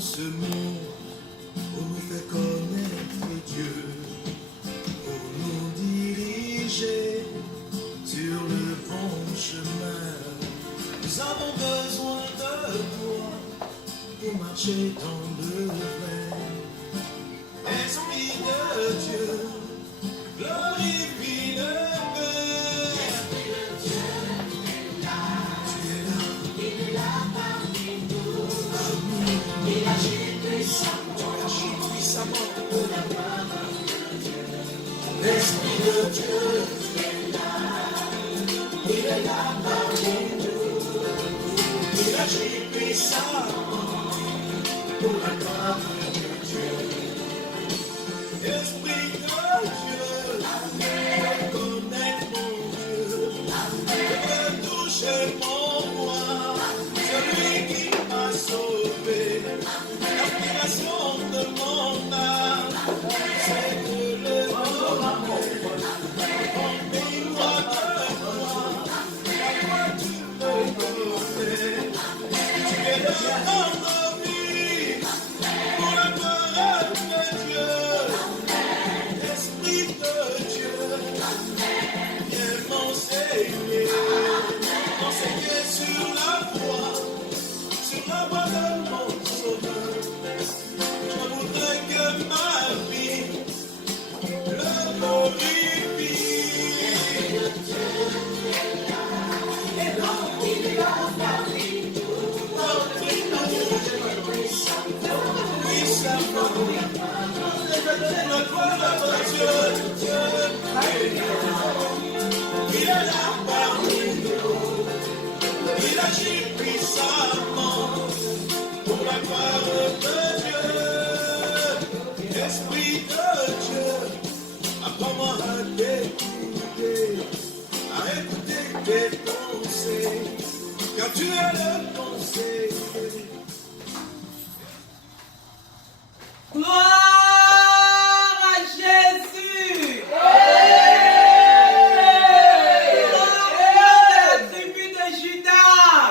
ce monde pour nous faire connaître Dieu, pour nous diriger sur le bon chemin. Nous avons besoin de toi pour marcher dans le vrai. Esprit de Dieu, glorifie le Père. Esprit de Dieu, tu es là. Il est là parmi nous. Il agit puissamment. Tu agis puissamment pour la gloire de Dieu. L'Esprit de Dieu, tu es là. Il est là parmi nous. Il agit puissamment pour la gloire de Dieu. Esprit de Dieu, connais mon Dieu, veux toucher mon roi, celui qui m'a sauvé, l'aspiration de mon âme, c'est de le donner, remplis-moi de toi, la foi tu me connais, tu es le temps de vie, pour la gloire de Dieu. Esprit de Dieu, viens m'enseigner sur la voie de mon sauveur. Je voudrais que ma vie le glorifie. Il est là parmi nous. Puissamment. La gloire de Dieu, il est là parmi nous, il agit puissamment pour la gloire de Dieu. Esprit de Dieu, apprends-moi à écouter tes pensées, car tu es le conseiller. Gloire à Jésus. Gloire à la tribu de Judas.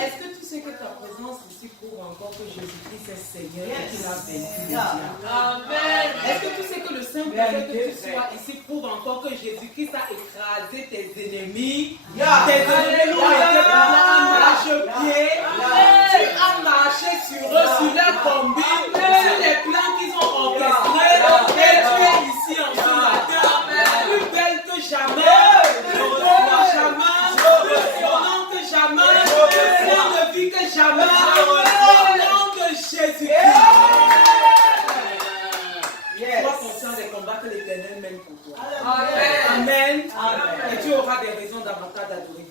Est-ce que tu sais que ta présence ici prouve encore que Jésus-Christ est Seigneur et qu'il a vaincu le diable? Amen. Est-ce que tu sais que le simple fait que tu sois ici prouve encore que Jésus-Christ a écrasé tes ennemis? Tes ennemis ont été en marche-pied. Tu as marché sur eux, sur leur combine, sur les plans qu'ils ont orchestrés. Et tu es ici en ce matin, plus belle que jamais, plus beau que jamais, plus souriant que jamais, plus plein de vie que jamais. Au nom de Jésus-Christ. Sois conscient des combats que l'Éternel mène pour toi. Amen. Et tu auras des raisons davantage d'adorer.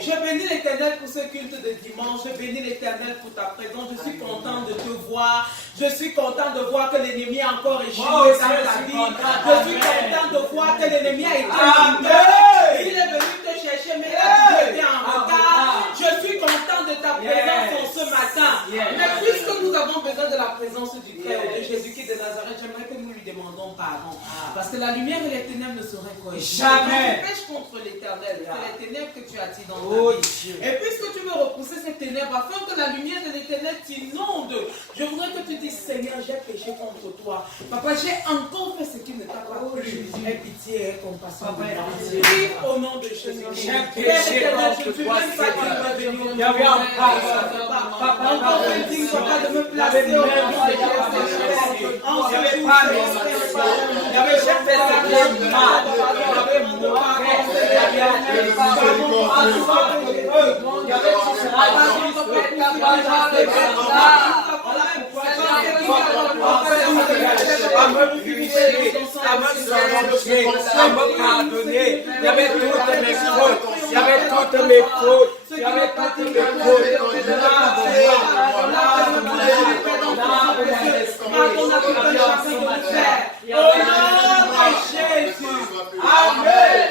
Je bénis l'Éternel pour ce culte de dimanche. Je bénis l'Éternel pour ta présence. Je suis content de te voir. Je suis content de voir que l'ennemi a encore échoué dans ta vie. Je suis content de voir que l'ennemi a été vainqueur. Il est venu te chercher, mais là tu étais en retard. Je suis content de ta présence en ce matin. Mais puisque nous avons besoin de la présence du Très Haut, de Jésus-Christ de Nazareth, j'aimerais que nous lui demandons pardon. Parce que la lumière et les ténèbres ne sauraient coexister. Jamais. Tu pêches contre l'Éternel. C'est les ténèbres que tu attises dans ta vie. Et puisque tu veux repousser ces ténèbres afin que la lumière de l'Éternel t'inonde, je voudrais que tu dises, Seigneur, j'ai péché contre toi. Papa, j'ai encore fait ce qui ne t'a pas plu. Aie pitié et compassion. Prie au nom de Jésus. J'ai péché contre toi, Seigneur. Il y avait un pas. Encore un digne, papa, de me placer au nom de Jésus. Il n'y avait pas les il y avait j'ai fait ça bien mal. Il y avait mon frère, il y avait à me purifier, à me changer, à me pardonner. Il y avait toutes mes fautes. Il y avait toutes mes fautes. Il y avait toutes mes fautes.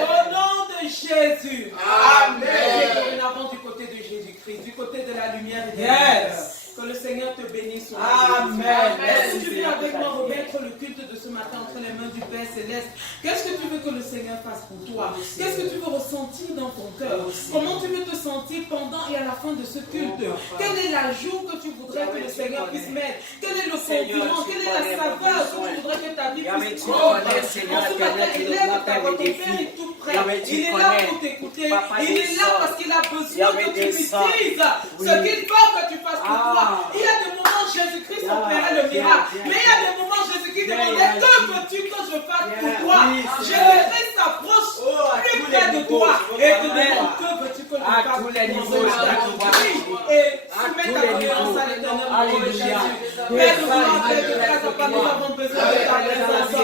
Au nom de Jésus. Amen. Dorénavant du côté de Jésus-Christ, du côté de la lumière et de la lumière. Que le Seigneur te bénisse. Amen. Est-ce que tu viens avec moi remettre le culte de ce matin entre les mains du Père Céleste? Qu'est-ce que tu veux que le Seigneur fasse pour toi? Qu'est-ce que tu veux ressentir dans ton cœur? Comment tu veux te sentir pendant et à la fin de ce culte? Quel est l'ajout que tu voudrais que le Seigneur puisse mettre? Quel est le condiment? Quelle est la saveur que tu voudrais que ta vie puisse prendre? En ce matin, il est là parce que ton Père est tout prêt. Il est là pour t'écouter. Il est là parce qu'il a besoin que tu maîtrises ce qu'il faut que tu fasses pour toi. Il y a des moments où Jésus-Christ opérait le miracle. Mais il y a des moments où Jésus-Christ demandait que veux-tu que je fasse pour toi? Jésus-Christ s'approche plus près de toi et te demande que veux-tu que je fasse pour toi? Et soumets ta confiance à l'éternel au nom de Jésus. Père, nous voulons te dire grâce à toi, nous avons besoin de ta présence,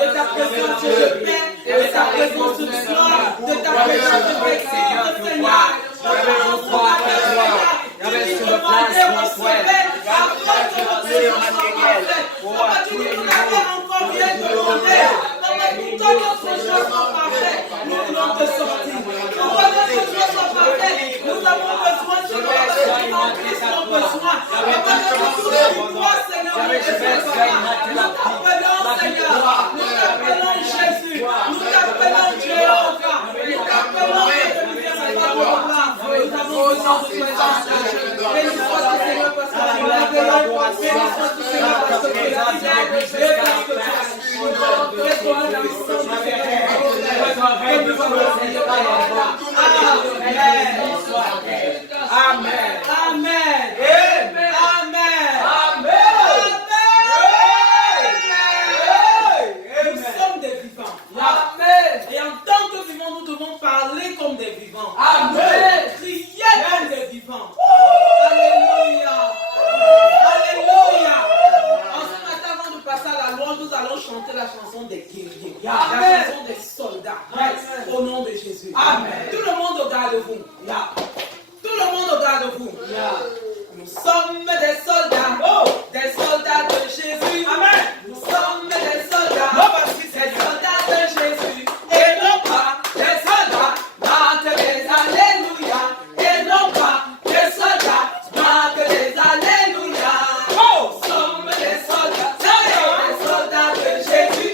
de ta présence, Dieu de paix, de ta présence de gloire, de ta présence de puissance, Seigneur. Amen. Amen. Nous sommes des vivants. Et en tant que vivants, nous devons parler comme des vivants. Amen. Crier comme des vivants. Alléluia. Alléluia. En ce matin, avant de passer à la louange, nous allons chanter la chanson des guerriers. La chanson des soldats. Au nom de Jésus. Amen. Tout le monde regarde vous. Tout le monde regarde vous. Nous sommes des soldats de Jésus. Amen. Nous sommes des soldats de Jésus. Et non pas des soldats, marque des alléluia. Et non pas des soldats, marque des alléluia. Nous sommes des soldats de Jésus.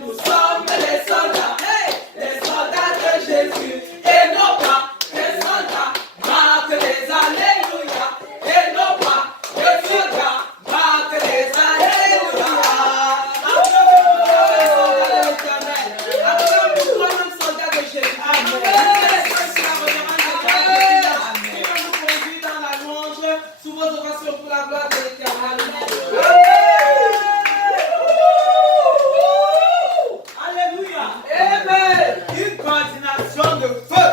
Nous sommes des soldats de Jésus. Et non pas des soldats, marque des alléluia. Et non pas des soldats, marque des alléluia. Sous votre passion pour la gloire de l'Éternel. Alléluia. Amen. Une coordination de feu.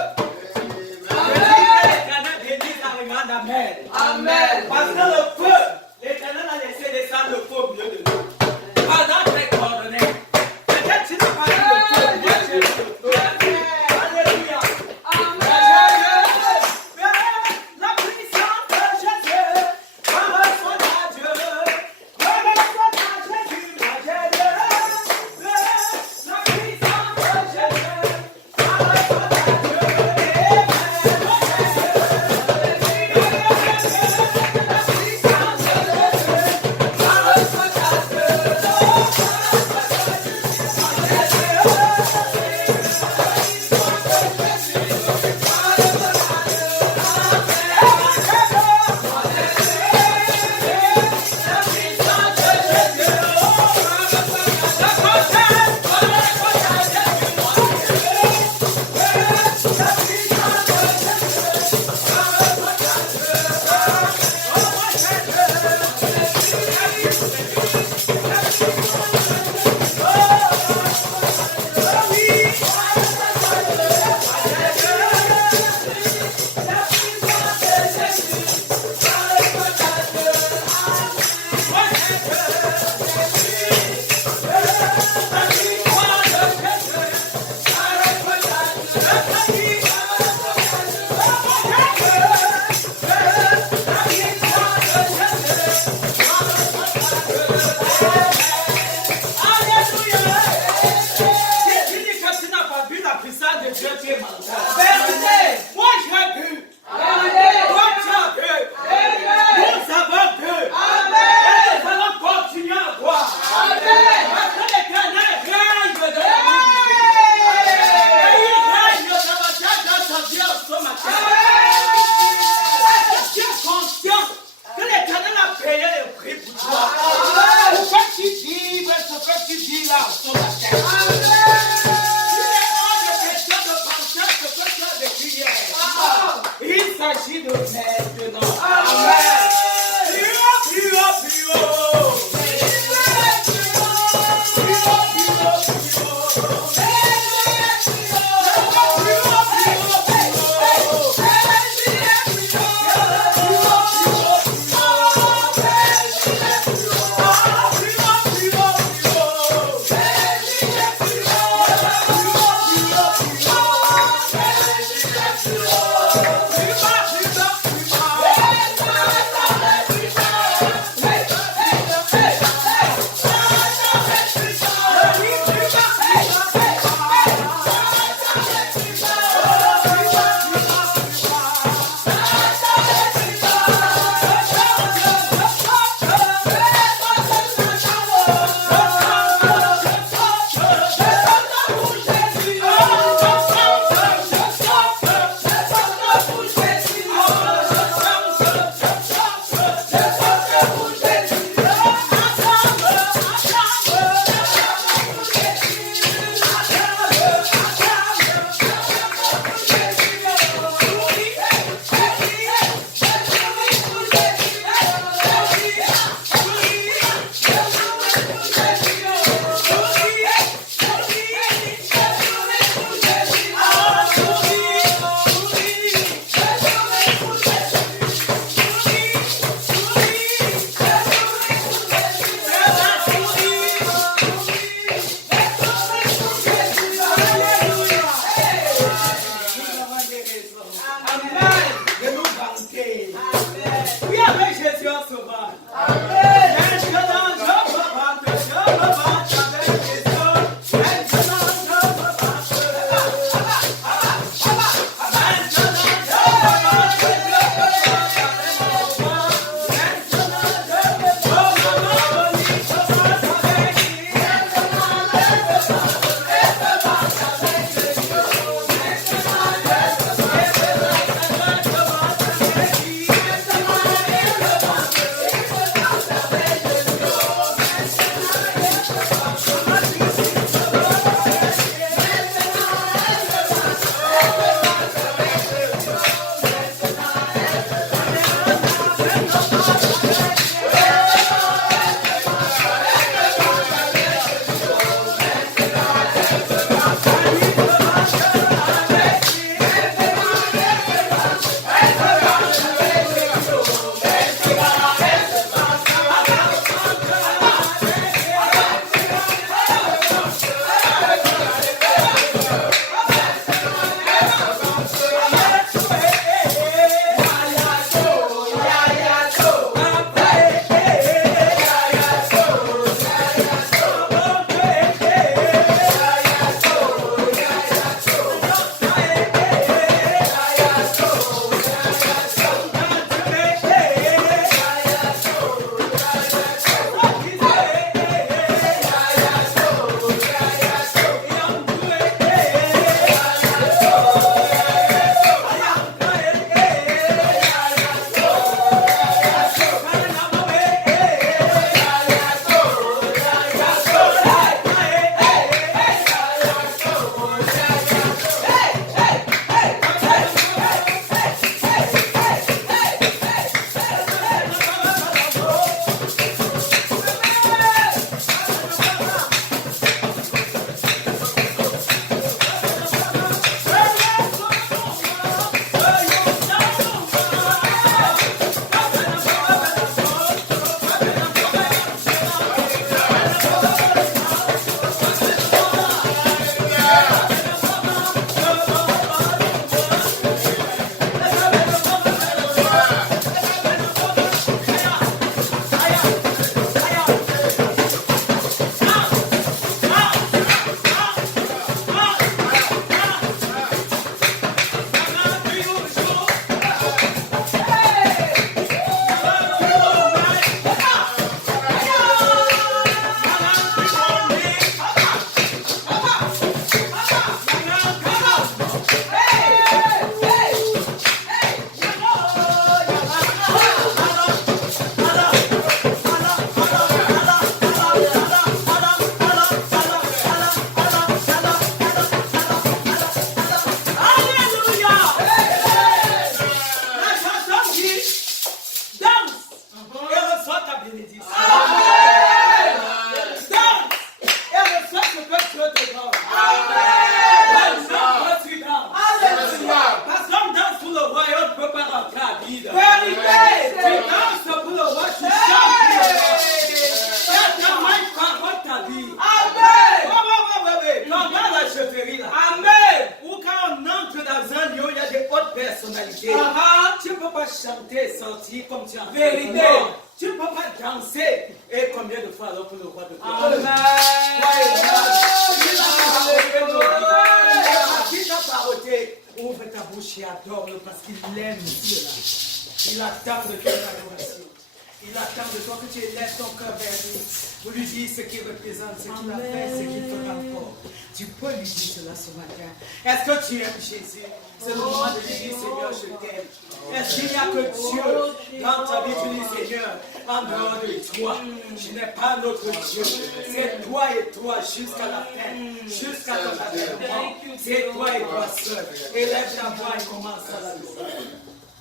Amen. Amen. Parce que le feu, l'Éternel a laissé descendre le feu au milieu de nous. Pendant tes coordonnées. Peut-être tu n'as pas vu le feu. Moi j'ai vu le feu. Alléluia. La puissance de Jésus. Reçois ta Dieu. Reçois ta Jésus. La puissance de Jésus. Reçois ta Dieu. s'agit de maintenant. Amen. Viva, viva, viva. vie. Vérité. Tu danses pour le roi, tu chantes. C'est ta main parole ta vie. Amen. Pendant la chefferie là. Amen. Ou quand on entre dans un lieu, il y a des hautes personnalités. Tu ne peux pas chanter, sortir comme tu as fait. Vérité. Non. Tu ne peux pas danser. Et combien de fois alors pour le roi de gloire? Qui t'a parodié? Ouvre ta bouche et adore-le parce qu'il aime cela. Il attend de toi l'adoration. Il attend de toi que tu élèves ton cœur vers lui. Pour lui dire ce qu'il représente, ce qu'il a fait, ce qu'il fera encore. Tu peux lui dire cela ce matin. Est-ce que tu aimes Jésus? C'est le moment de lui dire, Seigneur, je t'aime. Est-ce qu'il n'y a que Dieu dans ta vie? Tu dis, Seigneur, en dehors de toi, je n'ai pas d'autre Dieu. C'est toi et toi jusqu'à la fin, jusqu'à ton avènement. C'est toi et toi seul. Élève ta voix et commence à la louer.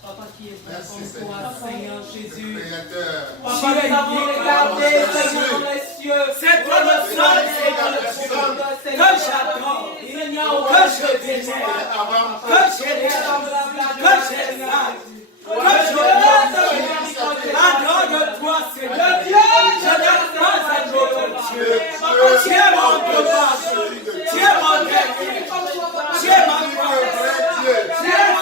Papa qui est bon comme toi, Seigneur Jésus. Créateur. Papa, nous avons regardé, Seigneur, dans les cieux. C'est toi le seul Seigneur Dieu que j'adore, Seigneur, que je vénère, que j'élève, que j'exalte, que je honore. En dehors de toi, Seigneur, je n'ai pas un autre Dieu. Tu es mon Dieu, tu es mon dernier, tu es ma gloire, tu es Seigneur.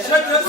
Je te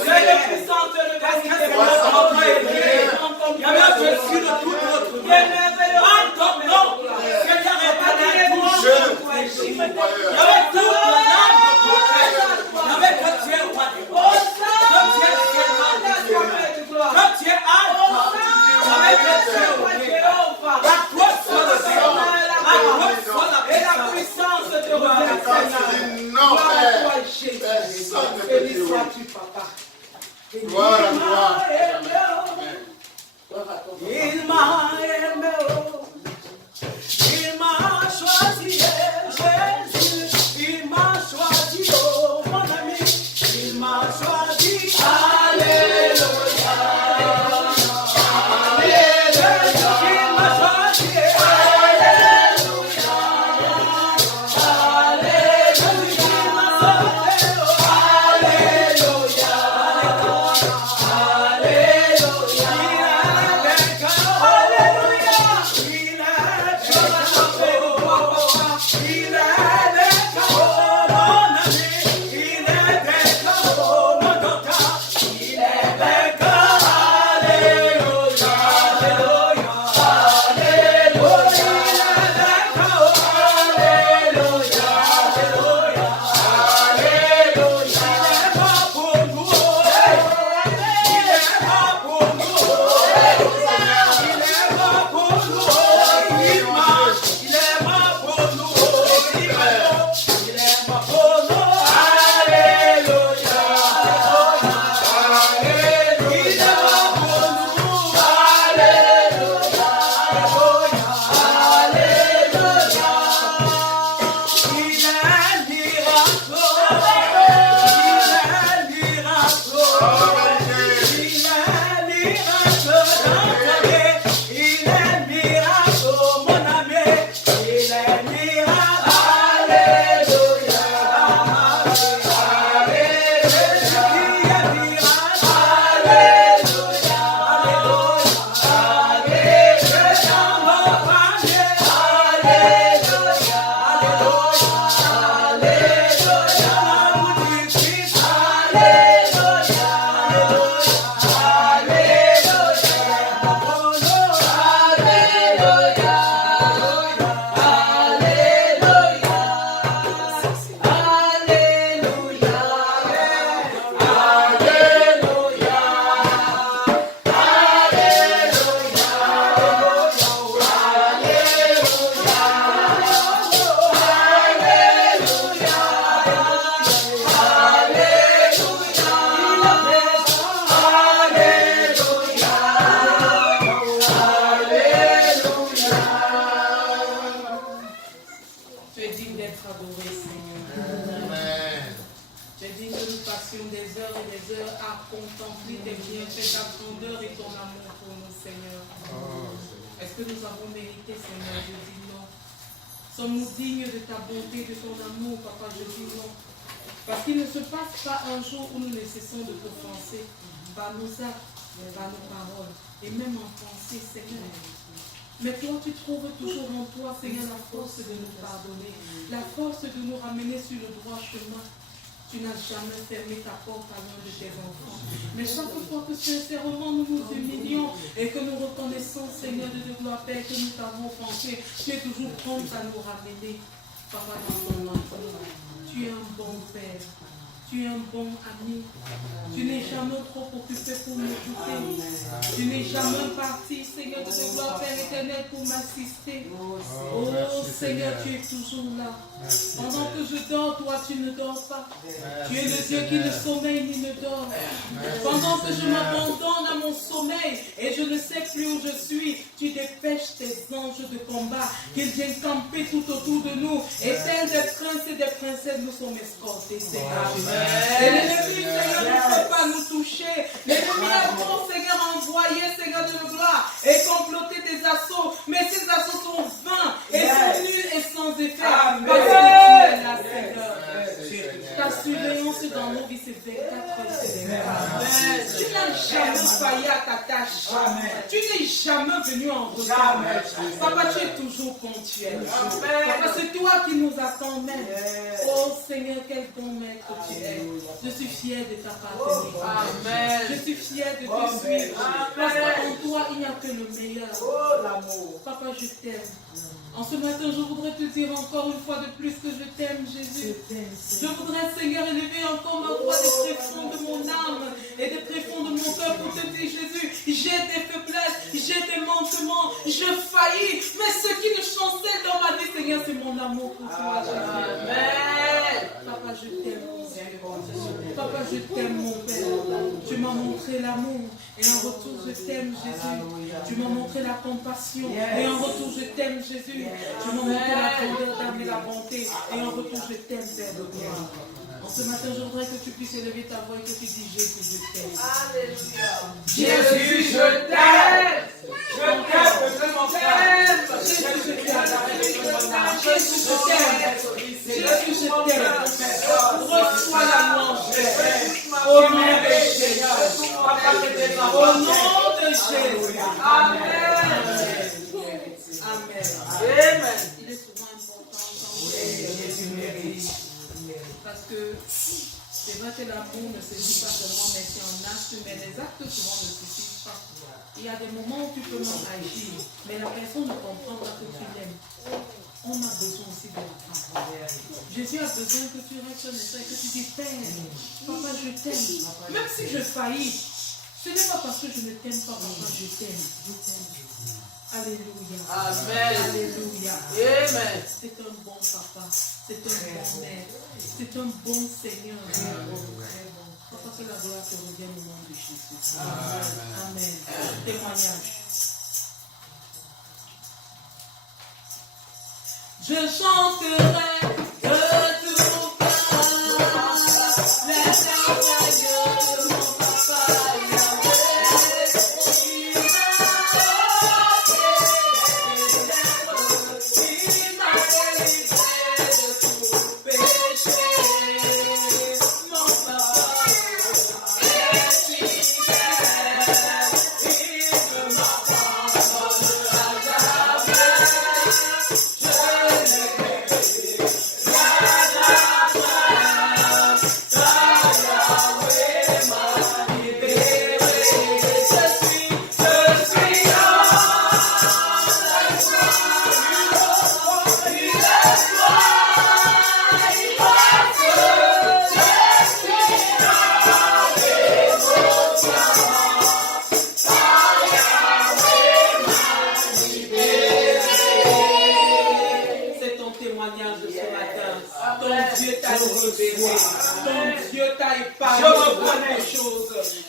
grandeur et ton amour pour nous, Seigneur. Est-ce que nous avons mérité, Seigneur? Je dis non. Sommes-nous dignes de ta bonté, de ton amour, Papa? Je dis non. Parce qu'il ne se passe pas un jour où nous ne cessons de t'offenser par nos actes, par nos paroles, et même en pensée, Seigneur. Mais toi, tu trouves toujours en toi, Seigneur, la force de nous pardonner, la force de nous ramener sur le droit chemin. Tu n'as jamais fermé ta porte à l'un de tes enfants. Mais chaque fois que sincèrement nous nous humilions et que nous reconnaissons, Seigneur de gloire, Père, que nous t'avons offensé, tu es toujours prompt à nous ramener. Papa, dans ton amour, tu es un bon Père. Tu es un bon ami. Tu n'es jamais trop occupé pour m'écouter. Tu n'es jamais parti, Seigneur de gloire, Père éternel, pour m'assister. Oh Seigneur, tu es toujours là. Pendant que je dors, toi, tu ne dors pas. Tu es le Dieu qui ne sommeille ni ne dort. Pendant que je m'abandonne à mon sommeil et je ne sais plus où je suis, tu dépêches tes anges de combat qu'ils viennent camper tout autour de nous. Et tels des princes et des princesses, nous sommes escortés, Seigneur. Et l'ennemi, Seigneur, ne peut pas nous toucher. L'ennemi a bon, Seigneur, envoyé, Seigneur de gloire, et comploté des assauts. Mais ces assauts sont vains et sont nuls et sans effet. Parce que tu es là, Seigneur. Ta surveillance dans nos vies, c'est 24 heures, Seigneur. Tu n'as jamais failli à ta tâche. Tu n'es jamais venu en retard. Papa, tu es toujours ponctuel. Papa, c'est toi qui nous attends même. Oh Seigneur, quel bon maître tu es. Je suis fier de t'appartenir. Amen. Je suis fier de te suivre. Parce qu'en toi, il n'y a que le meilleur. Papa, je t'aime. En ce matin, je voudrais te dire encore une fois de plus que je t'aime, Jésus. Je voudrais, Seigneur, élever encore ma voix des tréfonds de mon âme et des tréfonds de mon cœur pour te dire, Jésus, j'ai des faiblesses, j'ai des manquements, je faillis. Mais ce qui ne chancelle dans ma vie, Seigneur, c'est mon amour pour toi, Jésus. Amen. Papa, je t'aime. Papa, je t'aime, mon Père. Tu m'as montré l'amour et en retour, je t'aime, Jésus. Tu m'as montré la compassion et en retour, je t'aime, Jésus. Tu m'as montré la grandeur d'âme et la bonté et en retour, je t'aime, Père de gloire. En ce matin, je voudrais que tu puisses élever ta voix et que tu dises Jésus, je t'aime. Alléluia. Jésus, je t'aime. Je t'aime, mon Père. Jésus, je t'aime. Jésus, je t'aime. Jésus, je t'aime. Reçois la louange. Au nom de Jésus. Au nom de Jésus. Amen. Amen. Il est souvent important parce que c'est vrai que l'amour ne se dit pas seulement mais c'est en acte, mais les actes souvent ne suffisent pas. Il y a des moments où tu peux même agir, mais la personne ne comprend pas que tu l'aimes. On a besoin aussi de la parole. Jésus a besoin que tu restes honnête, que tu dis Père, papa, je t'aime. Même si je faillis, ce n'est pas parce que je ne t'aime pas, papa, je t'aime. Je t'aime. Alléluia. Amen. Alléluia. Amen. C'est un bon papa. C'est un bon maître. C'est un bon Seigneur. Papa, que la gloire te revienne au nom de Jésus. Amen. Amen. Témoignage. Je chanterai de tout cœur les merveilles de mon papa.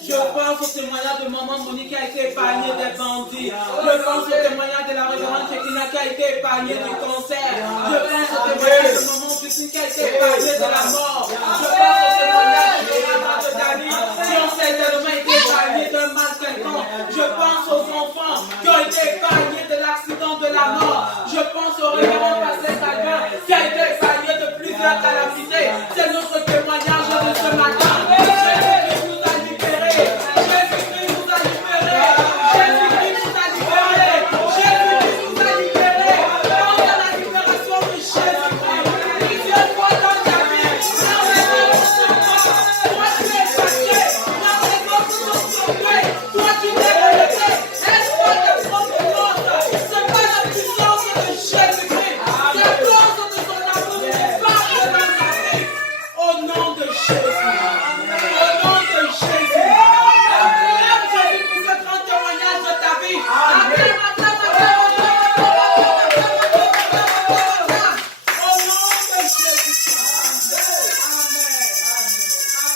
Je pense au témoignage de maman Monique qui a été épargnée des bandits. Je pense au témoignage de la révérende Chekina qui a été épargnée du cancer. Je pense au témoignage de maman Jésus-Christ qui a été épargné de la mort. Je pense au témoignage de la main de David qui ont certainement été épargnés d'un mal quelconque. Je pense aux enfants qui ont été épargnés de l'accident de la mort. Je pense au révérend pasteur Calvin qui a été épargné de plusieurs calamités. C'est notre témoignage de ce matin. Jésus-Christ nous a libérés. Jésus-Christ nous a libérés. Jésus-Christ nous a libérés. Jésus-Christ nous a libérés. Dans la libération de Jésus-Christ, plusieurs fois dans ta vie, la raison de ton corps, toi tu es passé, la raison de ton sommeil, toi tu t'es relevé. Est-ce pas de providence? C'est pas la puissance de Jésus-Christ, c'est à cause de son amour qui parle dans ta vie. Au nom de Jésus. Au nom de Jésus. Acclame Jésus pour ce grand témoignage de ta vie. Acclame, acclame, acclame, au nom de Jésus. Amen. Amen.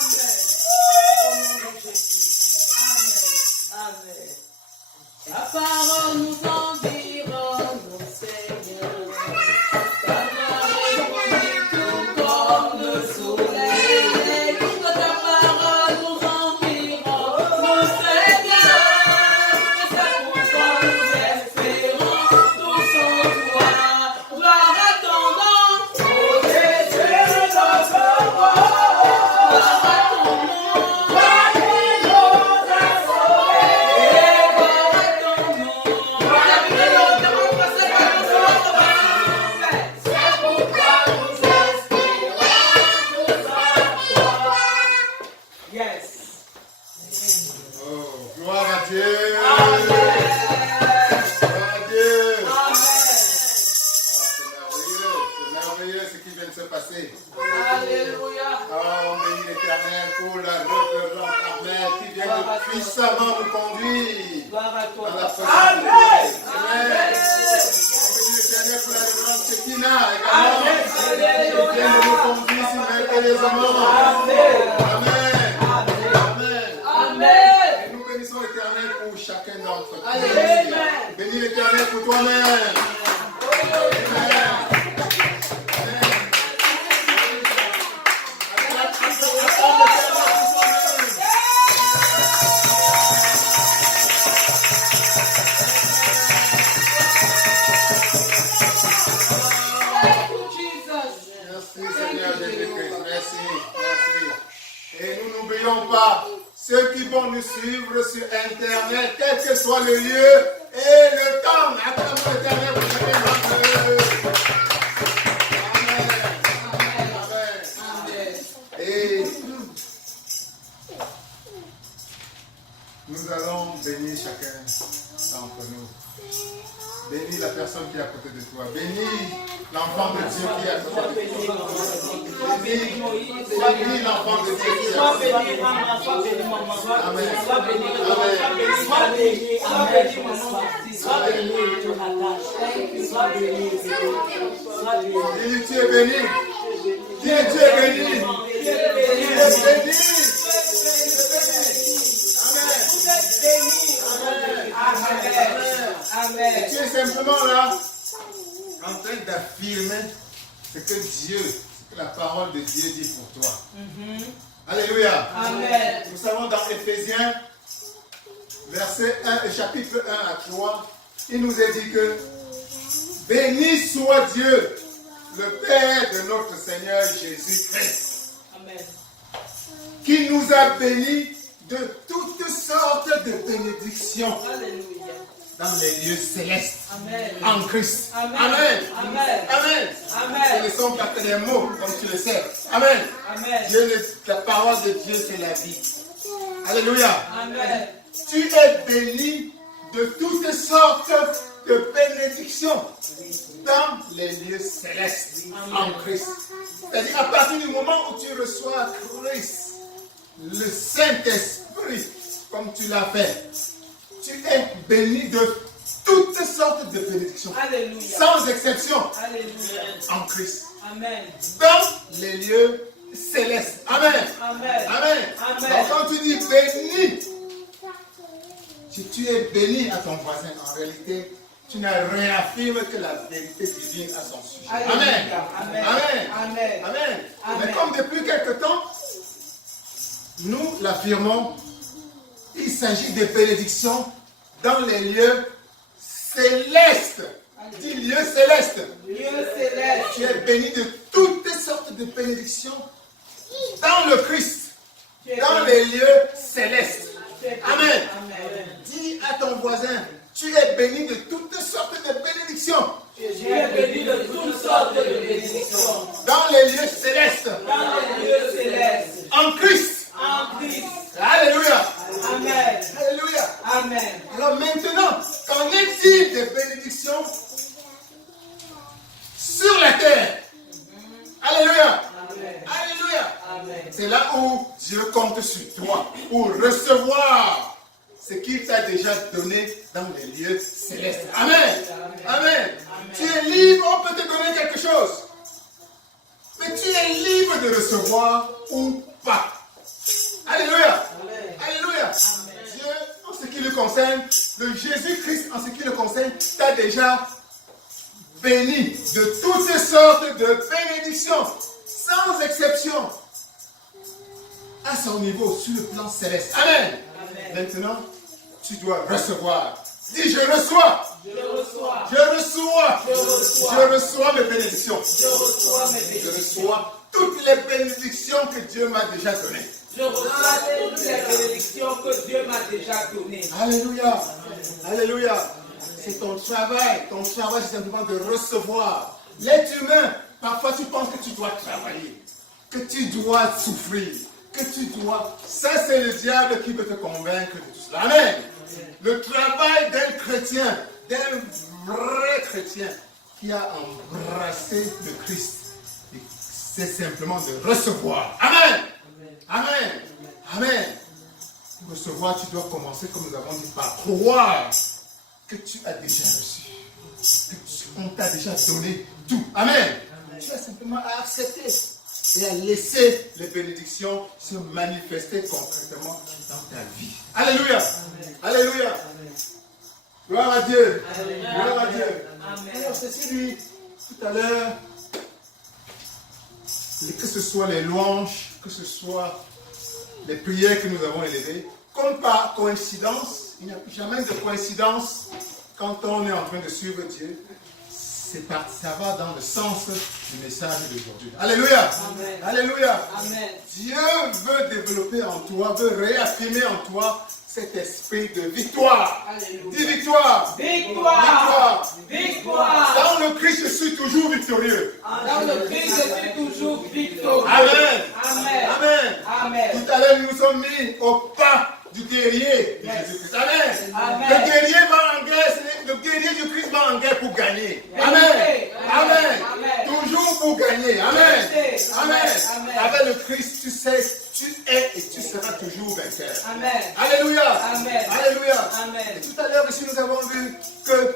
Amen. Au nom de Jésus. Amen. Amen. Ta parole nous environne, Seigneur. Ta parole brille tout comme le soleil. Que ta parole nous environne, Seigneur. Que c'est pourquoi nous espérons tous en toi. Gloire à ton nom, ô Jésus, notre roi. Gloire à ton nom, gloire à ton nom. La vidéo demande que c'est pas nous autres, c'est pourquoi nous espérons tous en toi. Yes. Oh, gloire à Dieu. Amen. Gloire à Dieu. Amen. C'est merveilleux ce qui vient de se passer. Alléluia. Oh, on bénit l'Éternel pour la représentante Armelle qui vient de puissamment nous conduire Gloire à toi. dans la présence Amen. de Dieu. Amen. On bénit l'Éternel pour la révérende Shekinah également. Amen. Qui vient de nous conduire si merveilleusement. Amen. Amen. Amen. Amen. Et nous bénissons l'Éternel pour chacun d'entre nous. Amen. Bénis l'Éternel pour toi-même. Amen. Thank you, Jesus. Merci Seigneur Jésus-Christ. Merci. Merci. Et nous n'oublions pas ceux qui vont nous suivre sur Internet, quel que soit le lieu et le temps. Acclamons l'Éternel pour chacun d'entre eux. Amen. Amen. Et nous allons bénir chacun d'entre nous. Bénis la personne qui est à côté de toi. Bénis l'enfant de Dieu qui est à côté de toi. Bénis l'enfant de Dieu qui est à côté de toi. Amen. Dis, tu es béni. Dis, tu es béni. Tu es béni. Amen. Et tu es simplement là en train d'affirmer ce que Dieu, ce que la parole de Dieu dit pour toi. Alléluia. Amen. Nous savons dans Éphésiens, verset 1 et chapitre 1 à 3, il nous est dit que béni soit Dieu, le Père de notre Seigneur Jésus-Christ, Amen. qui nous a bénis de toutes sortes de bénédictions Alléluia. dans les lieux célestes Amen. en Christ. Amen. Amen. Amen. Amen. Amen. Ce ne sont pas que des mots, comme tu le sais. Amen. Amen. La parole de Dieu, c'est la vie. Alléluia. Amen. Tu es béni de toutes sortes de bénédictions dans les lieux célestes en Christ. C'est-à-dire à partir du moment où tu reçois Christ, le Saint-Esprit, comme tu l'as fait, tu es béni de toutes sortes de bénédictions. Alléluia. Sans exception. Alléluia. En Christ. Amen. Dans les lieux célestes. Amen. Amen. Amen. Amen. Donc quand tu dis béni, si tu es béni à ton voisin, en réalité, tu ne réaffirmes que la vérité divine à son sujet. Amen. Amen. Amen. Amen. Amen. Amen. Mais comme depuis quelque temps, nous l'affirmons, il s'agit de bénédictions dans les lieux célestes. Dis lieux célestes. Dieu céleste. Tu es béni de toutes sortes de bénédictions dans le Christ, dans les lieux célestes. Amen. Amen. Dis à ton voisin, tu es béni de toutes sortes de bénédictions Tu es béni de toutes sortes de bénédictions dans les lieux célestes, dans les lieux célestes. en Christ. En Christ. Alléluia. Amen. Alléluia. Amen. Alors maintenant, qu'en est-il des bénédictions sur la terre? Alléluia. Amen. Alléluia. Amen. C'est là où Dieu compte sur toi pour recevoir ce qu'il t'a déjà donné dans les lieux célestes. Amen. Amen. Tu es libre, on peut te donner quelque chose. Mais tu es libre de recevoir ou pas. Alléluia. Alléluia. Dieu, en ce qui le concerne, le Jésus-Christ, en ce qui le concerne, t'a déjà béni de toutes sortes de bénédictions, sans exception, à son niveau, sur le plan céleste. Amen. Maintenant, tu dois recevoir. Dis, je reçois. Je reçois. Je reçois. Je reçois. Je reçois mes bénédictions. Je reçois mes Je bénédictions. reçois toutes les bénédictions que Dieu m'a déjà données. Je reçois toutes les bénédictions que Dieu m'a déjà données. Alléluia. Alléluia. C'est ton travail. Ton travail, c'est simplement de recevoir. L'être humain, parfois tu penses que tu dois travailler, que tu dois souffrir, que tu dois... Ça, c'est le diable qui veut te convaincre de tout cela. Amen. Le travail d'un chrétien, d'un vrai chrétien qui a embrassé le Christ, c'est simplement de recevoir. Amen. Amen. Amen. Pour recevoir, tu dois commencer, comme nous avons dit, par croire que tu as déjà reçu. On t'a déjà donné tout. Amen. Tu as simplement à accepter et à laisser les bénédictions se manifester concrètement dans ta vie. Alléluia. Alléluia. Gloire à Dieu. Gloire à Dieu. Alors, ceci dit, tout à l'heure, que ce soit les louanges, que ce soit les prières que nous avons élevées, comme par coïncidence, il n'y a jamais de coïncidence quand on est en train de suivre Dieu. Ça va dans le sens du message d'aujourd'hui. Alléluia. Amen. Alléluia. Amen. Dieu veut développer en toi, veut réaffirmer en toi cet esprit de victoire. Alléluia. Dis victoire. Victoire. Victoire. Victoire. Dans le Christ, je suis toujours victorieux. Dans le Christ, je suis toujours victorieux. Amen. Amen. Amen. Amen. Tout à l'heure, nous nous sommes mis au pas du guerrier de Jésus-Christ. Amen. Amen. Le guerrier va en guerre, le guerrier du Christ va en guerre pour gagner. Amen. Amen. Amen. Toujours pour gagner. Amen. Amen. Amen. Avec le Christ, tu sais, tu es et tu seras toujours vainqueur. Amen. Alléluia. Amen. Alléluia. Amen. Et tout à l'heure ici, nous avons vu que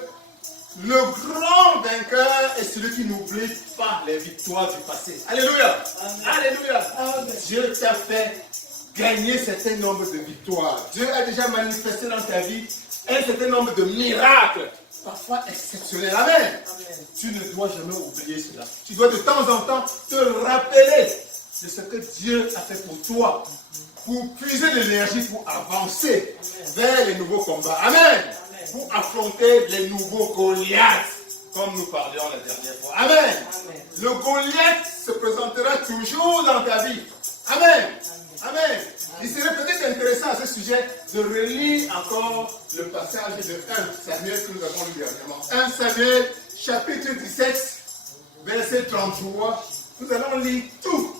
le grand vainqueur est celui qui n'oublie pas les victoires du passé. Alléluia. Alléluia. Dieu t'a fait gagner un certain nombre de victoires. Dieu a déjà manifesté dans ta vie un certain nombre de miracles, parfois exceptionnels. Amen. Tu ne dois jamais oublier cela. Tu dois de temps en temps te rappeler de ce que Dieu a fait pour toi, pour puiser l'énergie pour avancer vers les nouveaux combats. Amen. Pour affronter les nouveaux Goliaths, comme nous parlions la dernière fois. Amen. Le Goliath se présentera toujours dans ta vie. Amen. Amen. Il serait peut-être intéressant à ce sujet de relire encore le passage de 1 Samuel que nous avons lu dernièrement. 1 Samuel, chapitre 17, verset 33. Nous allons lire tous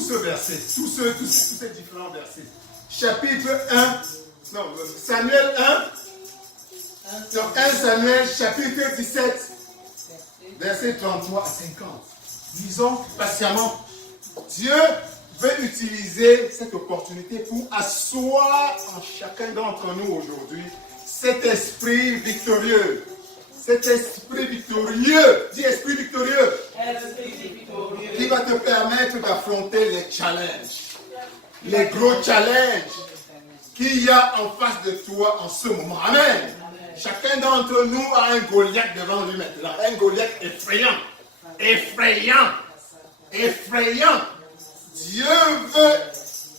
ces versets, tous ces différents versets. Chapitre 1, non, Samuel 1, donc 1 Samuel, chapitre 17, verset 33 à 50. Lisons patiemment. Dieu veut utiliser cette opportunité pour asseoir en chacun d'entre nous aujourd'hui cet esprit victorieux. Cet esprit victorieux, dis esprit victorieux, qui va te permettre d'affronter les challenges, les gros challenges qu'il y a en face de toi en ce moment. Amen. Chacun d'entre nous a un Goliath devant lui maintenant. Un Goliath effrayant. Effrayant. Effrayant. Dieu veut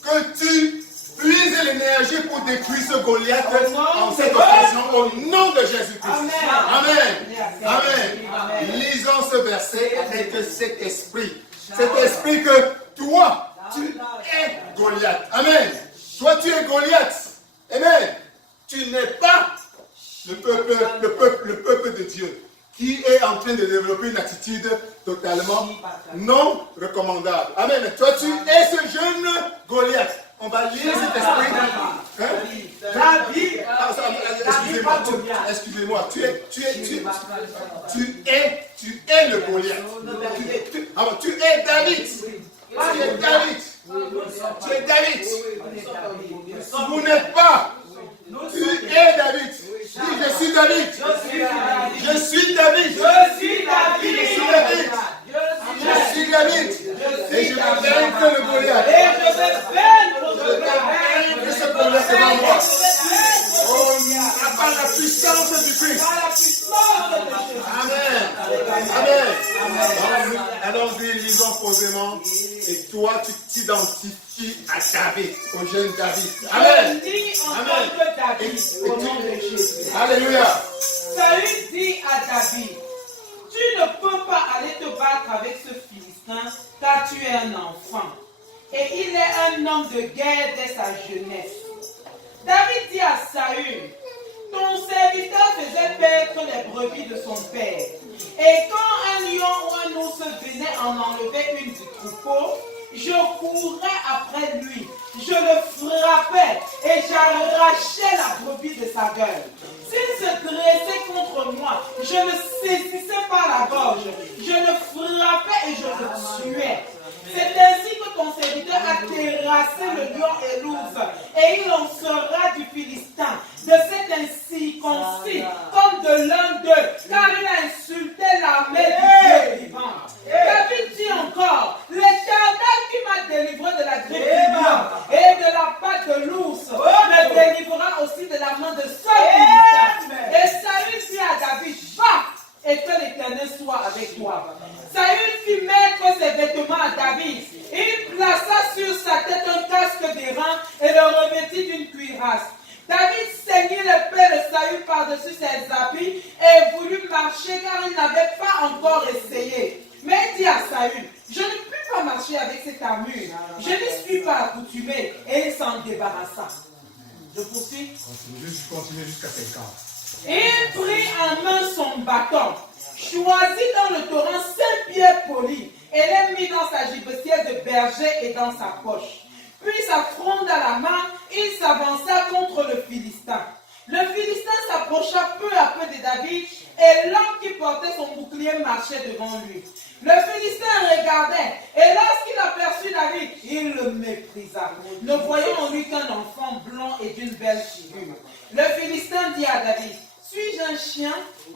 que tu puises l'énergie pour détruire ce Goliath en cette occasion au nom de Jésus-Christ. Amen. Amen. Lisons ce verset avec cet esprit. Cet esprit que toi, tu es Goliath. Amen. Toi, tu es Goliath. Amen. Tu n'es pas le peuple de Dieu qui est en train de développer une attitude totalement non recommandable. Amen. Toi, tu es ce jeune Goliath. On va lire cet esprit. David. Excusez-moi. Tu es le Goliath. Tu es David. Tu es David. Tu es David. Vous n'êtes pas. Tu es David. Dis, je suis David. Je suis David. Je suis David. Je suis David. Je suis David. Et je vais vaincre le Goliath. Et je vais vaincre Je vais vaincre ce Goliath devant moi. Oh, par la puissance du Christ. Amen. Amen. Allons-y, lisons posément. Et toi, tu t'identifies à David, au jeune David. Amen. Amen. Alléluia. Saül dit à David, tu ne peux pas aller te battre avec ce Philistin, car tu es un enfant. Et il est un homme de guerre dès sa jeunesse. David dit à Saül, ton serviteur faisait perdre les brebis de son père. Et quand un lion ou un ours venait en enlever une du troupeau, je courais après lui, je le frappais et j'arrachais la brebis de sa gueule. S'il se dressait contre moi, je le saisissais par la gorge, je le frappais et je le tuais. C'est ainsi que ton serviteur a terrassé le lion et l'ours, et il en sera du Philistin, de cet incirconcis, comme de l'un d'eux, car il a insulté l'armée du Dieu vivant. David dit encore, l'Éternel qui m'a délivré de la griffe du lion et de la patte de l'ours, me délivrera aussi de la main de ce Philistin. Et Saül dit à David, va, et que l'Éternel soit avec toi. Saül fit mettre ses vêtements à David. Il plaça sur sa tête un casque d'airain et le revêtit d'une cuirasse. David ceignit l'épée de Saül par-dessus ses habits et voulut marcher car il n'avait pas encore essayé. Mais il dit à Saül, je ne puis pas marcher avec cette armure. Je n'y suis pas accoutumé. Et il s'en débarrassa. Je poursuis. Continue jusqu'à 50. Il prit en main son bâton, choisit dans le torrent 5 pierres polies et les mit dans sa gibecière de berger et dans sa poche. Puis sa fronde à la main, il s'avança contre le Philistin. Le Philistin s'approcha peu à peu de David et l'homme qui portait son bouclier marchait devant lui. Le Philistin regardait et lorsqu'il aperçut David, il le méprisa, ne voyant en lui qu'un enfant blond et d'une belle figure. Le Philistin dit à David, suis-je un chien